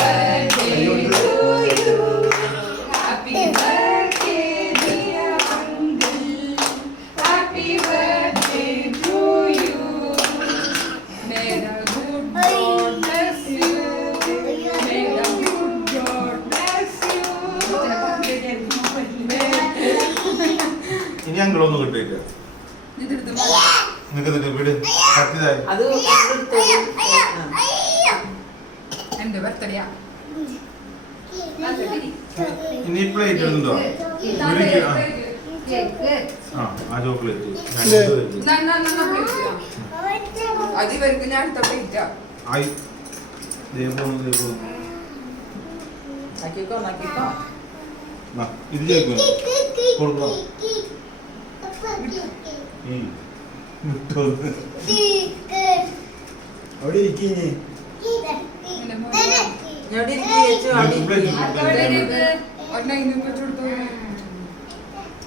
birthday to you. Happy birthday, dear uncle. Happy birthday to you. May the good God bless you. May the good God bless you. ഇനി ഞങ്ങളൊന്നും കിട്ടിയില്ല. നിനക്ക് വീട് കത്തിയതായി. എന്റെ ബർത്ത്ഡേയാ. ഇനി plate ഉണ്ടോ? ആ ചോക്ലേറ്റ് അത് ഇവർക്ക് ഞാൻ അടുത്ത പ്ലേറ്റാ. ആയി ഇത് ചോദിക്കും കൊടുക്കാം. അവിടെ ഇരിക്കേ ഒരെണ്ണം ഇതിന് വെച്ചെടുത്തു.